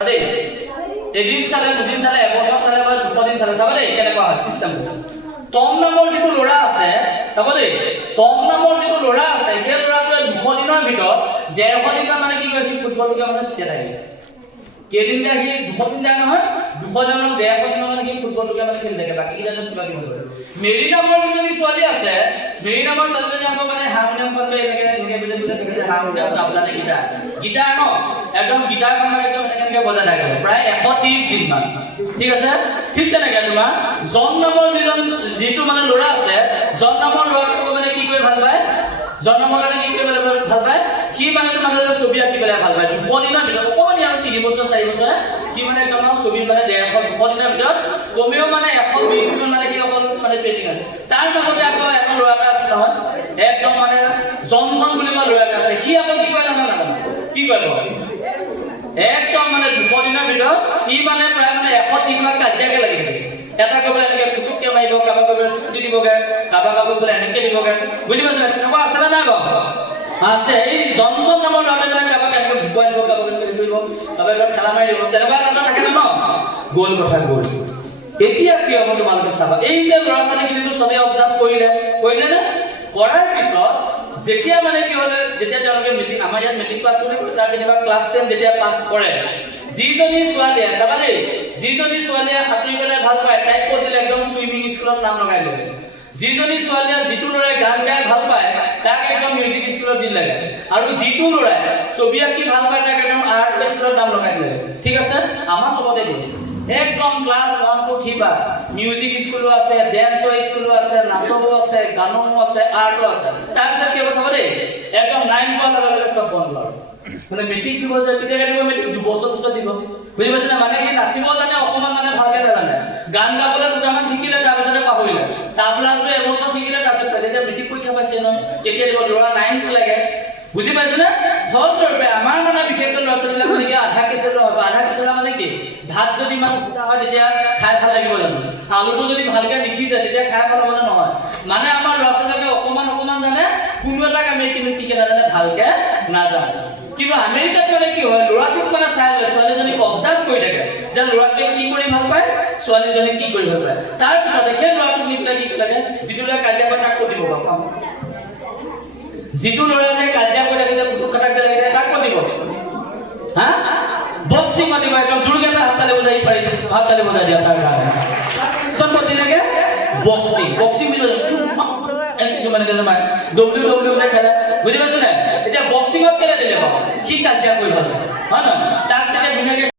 দেই এদিন চালে দুদিন চালে এবছৰ চালে বা 200 দিন চালে চাবা দেই কেনেকুৱা হয় সিস্টেমটো টম নামৰ যিটো ল'ৰা আছে চাবা দেই টম নামৰ যিটো ল'ৰা আছে সেই ল'ৰাটোৱে 200 দিনৰ ভিতৰত 150 দিনৰ মানে কি কৰিছে ফুটবলটো মানে শিকাই থাকে কেদিন যায় কি 200 দিন যায় নহয় 200 দিনৰ 150 দিনৰ মানে কি ফুটবলটো মানে খেলি থাকে বাকি কিটা কিবা কিবা কৰে মেৰি নামৰ যিজনী ছোৱালী আছে মেৰি নামৰ ছোৱালীজনী আমাৰ মানে হাৰমোনিয়ামখন এনেকে বুজাই থাকে যে হাৰমোনিয়াম নাবজানে গিটাৰ ন একদম গিটাৰখন একদম এনেকে বজাই থাকে প্ৰায় 130 দিন মান ঠিক আছে ঠিক তেনেকে তোমাৰ জন নামৰ যিটো মানে ল'ৰা আছে জন নামৰ ল'ৰাটো মানে কি কৰি ভাল পায় জন নামৰ ল'ৰা কি কৰি ভাল পায় কি মানে তোমাৰ ছবি আঁকি পেলাই ভাল পায় 200 দিনৰ ভিতৰত অকমানি আৰু 3 বছৰ 4 বছৰ কি মানে একদম ছবি মানে 150 200 দিনৰ ভিতৰত কমেও মানে 120 দিন মানে কি অকল মানে পেইন্টিং হয় তাৰ মাজতে আকৌ এখন ল'ৰা আছে নহয় একদম মানে জনসন বুলি কোৱা ল'ৰা আছে সি আকৌ কি কয় জানা নাজানো কি কয় একদম মানে 200 দিনৰ ভিতৰত ই মানে প্ৰায় মানে 130 মান কাজিয়াকে লাগি থাকে এটা কবলে এনেকে টুকুকে মাৰিব কাবা কবলে স্কুটি দিবগে কাবা কবলে এনেকে দিবগে বুজি পাইছা তেনেকুৱা আছে না গো আছে এই জনসন নামৰ ল'ৰাজনে কাবা এনেকে ভুকুৱাই দিব কাবা কবলে দিব কাবা কবলে খেলা মাৰি দিব তেনেকুৱা এটা থাকে না গোল কথা গোল এতিয়া কি হ'ব তোমালোকে চাবা এই যে ল'ৰা ছোৱালীখিনিটো সবে অবজাৰ্ভ কৰিলে না কৰাৰ পিছত যেতিয়া মানে কি হলে যেতিয়া তেওঁলোকে মিটিং আমাৰ ইয়াত মেট্ৰিক পাছ কৰি তাৰ যেনিবা ক্লাছ 10 যেতিয়া পাছ কৰে যিজনী ছোৱালীয়ে চাবা দেই যিজনী ছোৱালীয়ে সাঁতুৰি পেলাই ভাল পায় তাইক কৈ দিলে একদম সুইমিং স্কুলত নাম লগাই দিলে যিজনী ছোৱালীয়ে যিটো ল'ৰাই গান গাই ভাল পায় তাক একদম মিউজিক স্কুলত দি লাগে আৰু যিটো ল'ৰাই ছবি আঁকি ভাল পায় তাক একদম আৰ্ট স্কুলত নাম লগাই দিলে ঠিক আছে আমাৰ সবতে দিয়ে একদম ক্লাস 1 টু 3 বা মিউজিক স্কুলো আছে ড্যান্সৰ স্কুলো আছে নাচবো আছে গানো আছে আৰ্টও আছে তাৰ পিছত কি হ'ব চাবা দেই একদম 9 পোৱা লগে সব বন্ধ মানে মেট্ৰিক দিব যে কেতিয়া দিব মেট্ৰিক 2 বছৰ পিছত দিব বুজি পাইছা মানে কি নাচিব জানে অকমান মানে ভালকে নাজানে গান গাবলৈ দুটামান শিকিলে তাৰ পিছতে পাহৰিলে তাবলা যে এবছৰ শিকিলে তাৰ পিছত যেতিয়া মেট্ৰিক পৰীক্ষা পাইছে ন তেতিয়া দিব ল'ৰা 9 টো লাগে বুজি পাইছা না ফলস্বৰূপে আমাৰ মানে বিশেষকৈ ল'ৰা ছোৱালীবিলাক মানে আধা কেঁচেলা মানে কি ভাত যদি ইমান ফুটা হয় তেতিয়া খাই ভাল লাগিব জানো আলুটো যদি ভালকে নিখিজে তেতিয়া খাই ভাল হ'ব নহয় মানে আমাৰ ল'ৰা ছোৱালীকে অকমান জানে কোনো এটা কামে কিন্তু কি নাজানে ভালকে নাজানে কিন্তু আমেৰিকাত মানে কি হয় ল'ৰাটোক মানে চাই লয় ছোৱালীজনীক অবজাৰ্ভ কৰি থাকে যে ল'ৰাটোৱে কি কৰি ভাল পায় ছোৱালীজনী কি কৰি ভাল পায় তাৰ পিছত সেই ল'ৰাটোক নিপলাই কি লাগে যিটো ল'ৰা কাজিয়া কৰে তাক কৈ দিব পাম যিটো ল'ৰা যে কাজিয়া কৰি লাগে পুতুক কাটাক যে লাগে তাক কৈ দিব হা বক্সিং মাতিব একদম জোৰকে হাততালি বজাই পাৰিছে হাততালি বজাই দিয়া তাৰ কাৰণে সব কৈ দিলেগে বক্সিং বুলি এনেকে মানে WWE যে খেলে বুজি পাইছ না এতিয়া বক্সিংত কেলে দিলে বাবা কি কাজিয়া কৰি ভাল হয় না তাক তেতিয়া ধুনীয়াকে